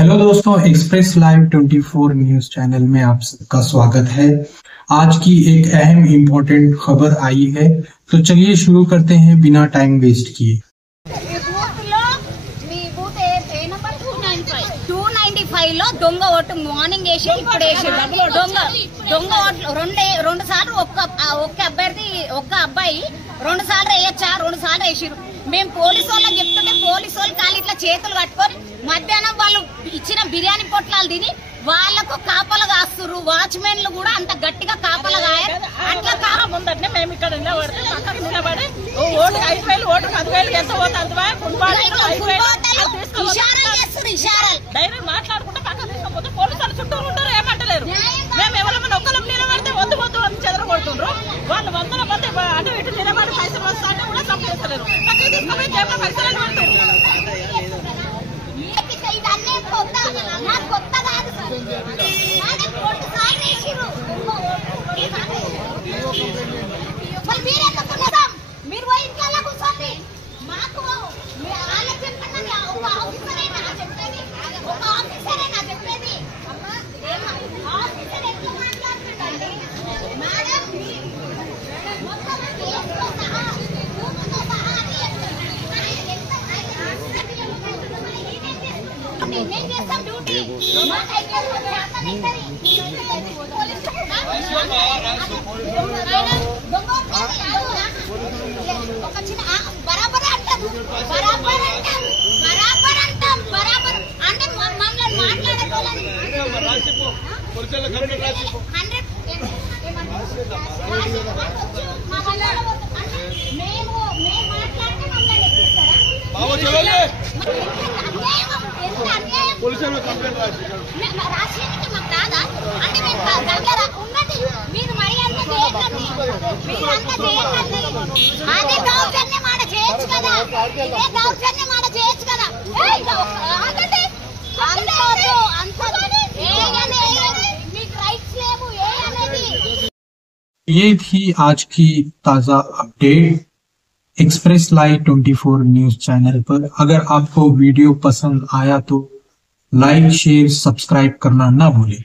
Hello दोस्तों, express live 24 news channel में आप सबका स्वागत है। आज की एक अहम इम्पोर्टेंट खबर आई है, तो चलिए शुरू करते हैं बिना टाइम वेस्ट किए। లో దొంగ ఓటు మార్నింగ్ వేసి ఇప్పుడు వేసి దొంగ ఓట్లు రెండు సార్లు ఒక్క అబ్బాయి 2 సార్లు వేయచ్చా, 2 సార్లు వేసిరు. మేము పోలీసు వాళ్ళకి చెప్తుంటే పోలీసు వాళ్ళు కాళ్ళు ఇట్లా చేతులు కట్టుకొని మధ్యాహ్నం వాళ్ళు ఇచ్చిన బిర్యానీ పొట్లాలు తిని వాళ్ళకు కాపలు కాస్తురు. వాచ్మెన్లు కూడా అంత గట్టిగా కాపలు కాయరు. అట్లా ముందంటే మేము ఇక్కడ నిలబడితే పక్కన నిలబడి ఓటు 5,000 ఓటు 10,000 ఎంత పోతుంది డైరెక్ట్ మాట్లాడుకుంటే పక్కన తీసుకపోతే పోలీసులు చుట్టూ ఉంటారు, ఏమంటలేరు. మేము ఎవరైనా ఒక్కరం నిలబడితే వద్దు అని చెదరగొడుతుండ్రు. వాళ్ళు 100 మంది అటు ఇటు నిలబడి పైసలు వస్తాంటే కూడా సంపేస్తలేరు. పక్కన తీసుకుపోయి జేబులో పైసలు పెడుతున్నారు. మీరు పోయి ఇంట్లో కూర్చోండి. మాకు చెప్పండి, ఒక ఆఫీసరేనా చెప్పేది, ఒక ఆఫీసరేనా చెప్పేది. ఆఫీసర్ ఎట్లా మాట్లాడుతుండండి మేడం, మొత్తం కేసుతో సహా భూమితో సహా నేను చేస్తాం డ్యూటీ. ఒక చిన్న బరాబర్ అంటాం అంటే మమ్మల్ని మాట్లాడేటోళ్ళని మేము మాట్లాడితే మమ్మల్ని ఎక్కిస్తారా? రాష్ట్రానికి మాకు రాదా అంటే మేము దగ్గర ఉన్నది. మీరు మరి అంత చేయకండి, మీరంతా చేయకండి. అదే దౌర్జన్యం ఆడ చేయొచ్చు కదా, ఇదే దౌర్జన్యం ఆడ చేయొచ్చు కదా. మీకు రైట్స్ లేవు ఏ అనేది. ये थी आज की ताजा update express live 24 news channel पर। अगर आपको वीडियो पसंद आया तो लाइक, शेयर, सब्सक्राइब करना ना भूलें।